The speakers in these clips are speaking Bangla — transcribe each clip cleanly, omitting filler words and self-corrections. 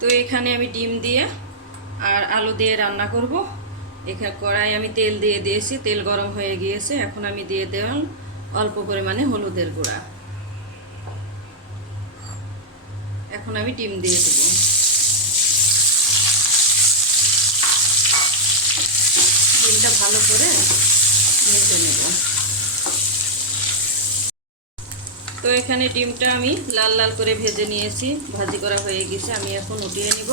তো এখানে আমি ডিম দিয়ে আর আলু দিয়ে রান্না করব। এখানে কড়াই আমি তেল দিয়ে দিয়েছি, তেল গরম হয়ে গিয়েছে। এখন আমি দিয়ে দিলাম অল্প পরিমাণে হলুদের গুঁড়া। এখন আমি ডিম দিয়ে দেব। ডিমটা ভালো করে ভেজে নেব। তো এখানে ডিমটা আমি লাল লাল করে ভেজে নিয়েছি, ভাজি করা হয়ে গেছে। আমি এখন উঠিয়ে নিব।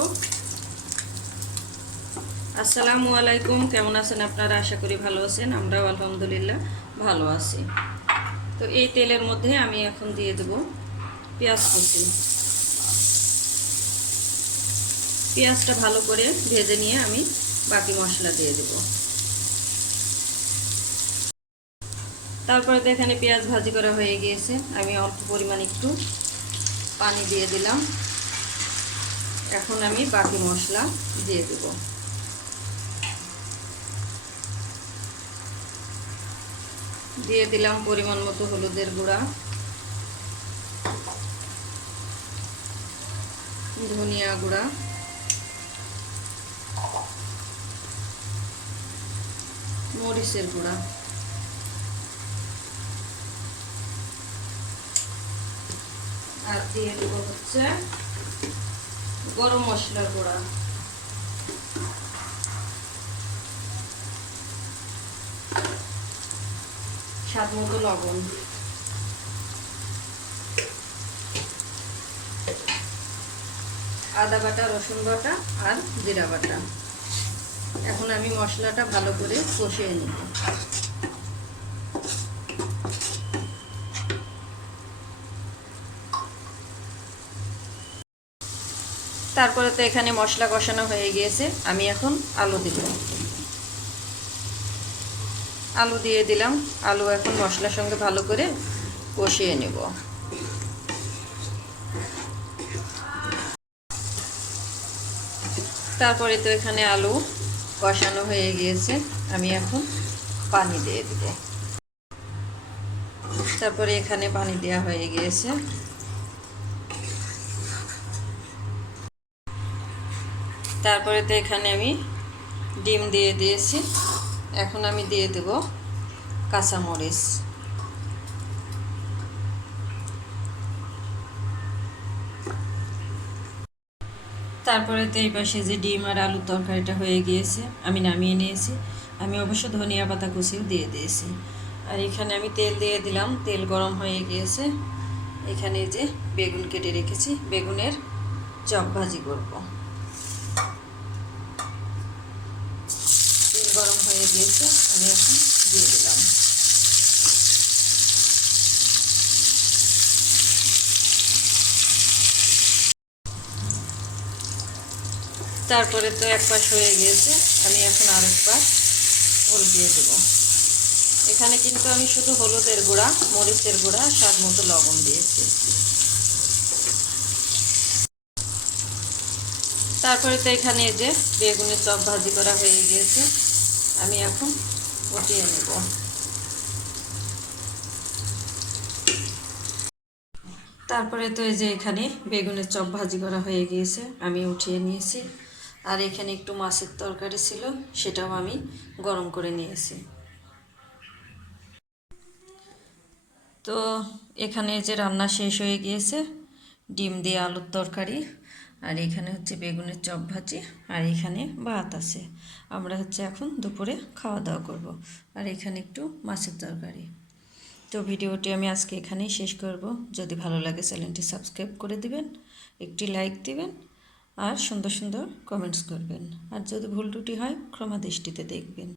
আসসালামু আলাইকুম, কেমন আছেন আপনারা? আশা করি ভালো আছেন। আমরাও আলহামদুলিল্লাহ ভালো আছি। তো এই তেলের মধ্যে আমি এখন দিয়ে দেব পেঁয়াজ কুচি। পেঁয়াজটা ভালো করে ভেজে নিয়ে আমি বাকি মশলা দিয়ে দেব। তারপরে তো এখানে পেঁয়াজ ভাজি করা হয়ে গিয়েছে। আমি অল্প পরিমাণ একটু পানি দিয়ে দিলাম। এখন আমি বাকি মশলা দিয়ে দেব। দিয়ে দিলাম পরিমাণ মতো হলুদের গুঁড়া, ধনিয়া গুঁড়া, মরিচের গুঁড়া, আর দিয়ে দেবো হচ্ছে গরম মশলার গুঁড়া। স্বাদ মতো লবণ। আদা বাটা, রসুন বাটা আর জিরা বাটা। এখন আমি মশলাটা ভালো করে কষিয়ে নিব। তারপরে তো এখানে মশলা কষানো হয়ে গিয়েছে। আমি এখন আলু দিব। আলু দিয়ে দিলাম। আলু এখন মশলার সঙ্গে ভালো করে কষিয়ে নেব। তারপরে তো এখানে আলু কষানো হয়ে গিয়েছে। আমি এখন পানি দিয়ে দেব। তারপরে এখানে পানি দেওয়া হয়ে গিয়েছে। তারপরে তো এখানে আমি ডিম দিয়ে দিয়েছি। এখন আমি দিয়ে দেব কাঁচামরিচ। তারপরে তো এই পাশে যে ডিম আর আলুর তরকারিটা হয়ে গিয়েছে, আমি নামিয়ে নিয়েছি। আমি অবশ্য ধনিয়া পাতা কুচিও দিয়ে দিয়েছি। আর এখানে আমি তেল দিয়ে দিলাম। তেল গরম হয়ে গিয়েছে। এখানে যে বেগুন কেটে রেখেছি, বেগুনের চপ ভাজি করব। তেল গরম হয়ে গিয়েছে, আমি এখন দিয়ে দিলাম। তারপরে তো এক পাশ হয়ে গিয়েছে, আমি এখন আরেক পাশ উল্টিয়ে দেব। এখানে কিন্তু আমি শুধু হলুদের গুঁড়া, মরিচের গুঁড়া, স্বাদ মতো লবণ দিয়েছি। তারপরে তো এখানে যে বেগুনের চপ ভাজি করা হয়ে গিয়েছে, আমি এখন উঠিয়ে নেব। তারপরে তো এই যে এখানে বেগুনের চপ ভাজি করা হয়ে গিয়েছে, আমি উঠিয়ে নিয়েছি। আর এখানে একটু মাছের তরকারি ছিল, সেটাও আমি গরম করে নিয়েছি। তো এখানে যে রান্না শেষ হয়ে গিয়েছে, ডিম দিয়ে আলুর তরকারি, আর এখানে হচ্ছে বেগুনের চপ ভাজি, আর এখানে ভাত আছে। আমরা হচ্ছে এখন দুপুরে খাওয়া দাওয়া করব। আর এখানে একটু মাছের তরকারি। তো ভিডিওটি আমি আজকে এখানেই শেষ করব। যদি ভালো লাগে চ্যানেলটি সাবস্ক্রাইব করে দিবেন, একটি লাইক দিবেন, আর সুন্দর সুন্দর কমেন্টস করবেন। আর যদি ভুল ত্রুটি হয় ক্ষমা দৃষ্টিতে দেখবেন।